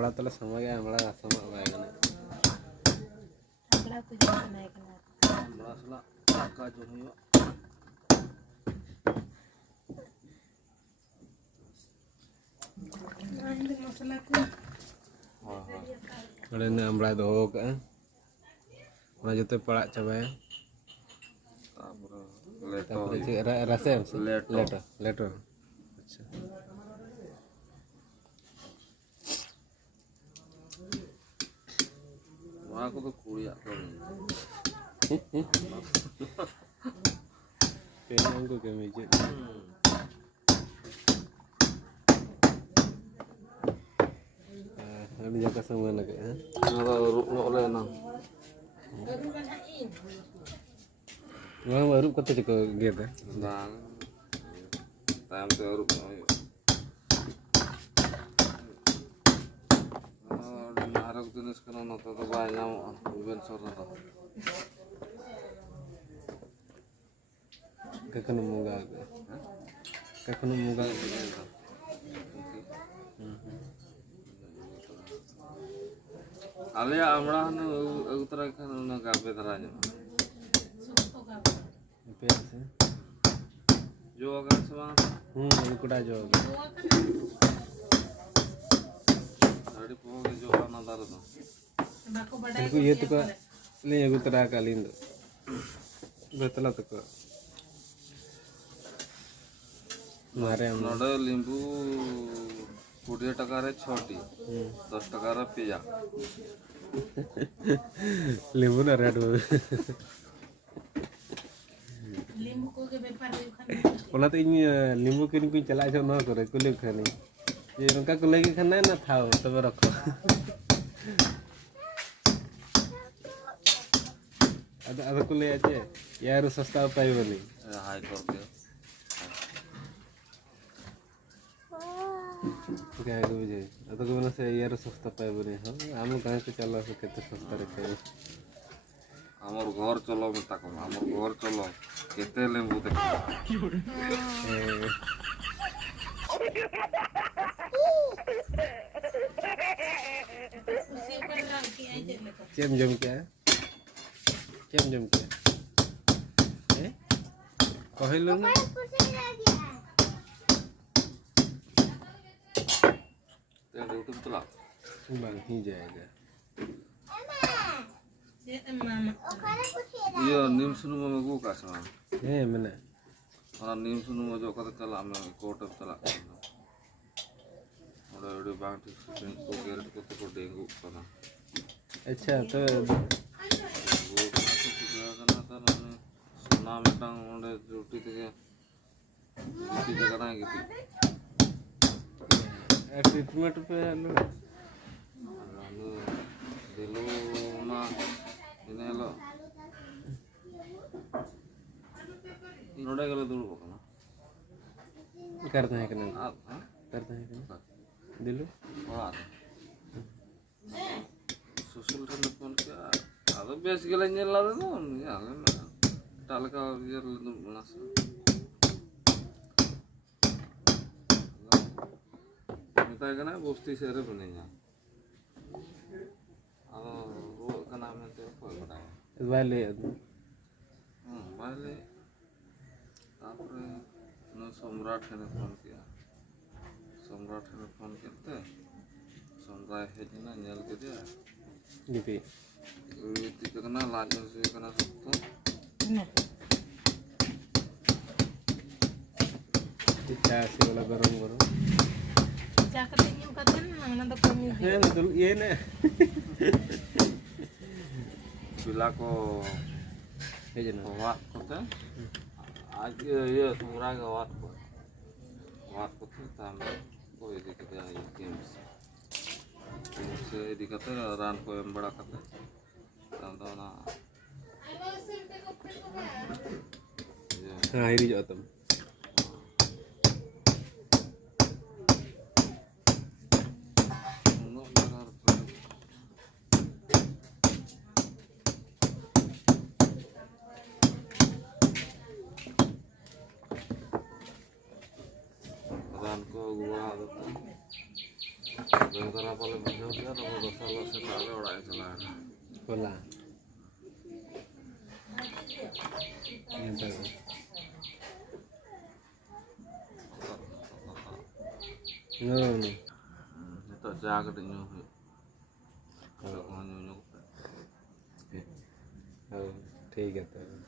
आमड़ा तले समय गया आमड़ा रास्ता में आएगा ना आमड़ा कुछ नहीं करना आमड़ा सला का जो है मसाला को अरे ने आमड़ा दो का ना जो तो पड़ा चाहे तापर रसे लेटो अच्छा वहाँ को तो कुड़िया पेन को क्या मीचे अभी जाकर समझ लगे हैं ना तो रुक नॉले ना वहाँ रुक कते चको गे थे बांग टाइम तो रुक नारक जिनिस कना न तो बाय नाम उबेन सर ना कखनो मुगा आले आमड़ा न उतरा खान न गाबे धरा ज पैसे जो अगर सवा उकड़ा जो अरे पोगे जो ना दार दो बाको बड़ाई को ये तो का ले उतरा का लिंद बेतला तक मारे नोड लींबू 20 टका रे 6टी 10 टका रे पिया लींबू ना रेड लींबू को के व्यापार ओना तो इन लींबू किन को चला छ न करे कुले खानी ये नका कुले के खाना ना थाओ तब रखो अब कुले आछे यार सस्ता पाई बोली हाई कर के क्या है बुझे तो को से यार सस्ता पाई बोली हम हम कहां से चला से केते सस्ता रखे हमर घर चलो में तक हमर घर चलो केते लेंबू देख चेम जम क्या है कहलो ना तेरे यूट्यूब चला बन ही जाएगा ये नीम सुनु में गो का समान है मैंने और नीम सुनु में जो कत चला मैं कोट चला और वीडियो बांट को गेट को तो डेंगू करना अच्छा तो वो करना था सोना मिटांग ओंडे रोटी ते की जगह ना की ट्रीटमेंट पे लो दिलो ना इनेलो नोडे गलो दूर बकना करते हैं कि नहीं करते हैं कि दिलो वाह सोशल मीडिया फोन क्या ಅದು ಬೇಸಿಗೆಲ್ಲ ಇನ್ನೆಲ್ಲ ಅದು ಅಲ್ಲ ಟಾಲಕ ಇರಲ್ಲ ಮನಸ್ಸು ಮಿತಾಗನ ಬಸ್ತಿ ಸೇರೆ ಬನ್ನಿಯ ಅದು ರೋ ಕನ mente ಹೋಗಿ ಬಡ ಬಾಲೆ ಅದು ಬಾಲೆ तापरे न सम्राट ने फोन किया सम्राट ने फोन करते सम्राट है ना नेल के दिया Deepi itu kena lanjut sih kena satu kita sih olah barang cakap ini ukatan mana tak kami betul iya nih bila ko wat kota aja ya semurah wat kota tambah ko ini kita games से दिखाते रान को बड़ा करते ना हाँ हिरी जाओ तुम रान को गुआ बेंगरा पाले बुझो setelah ada orang yang salah. Hola. Entar. No. Itu jaga dengan nyuh. Kalau nyuh. Oh, ठीक है तो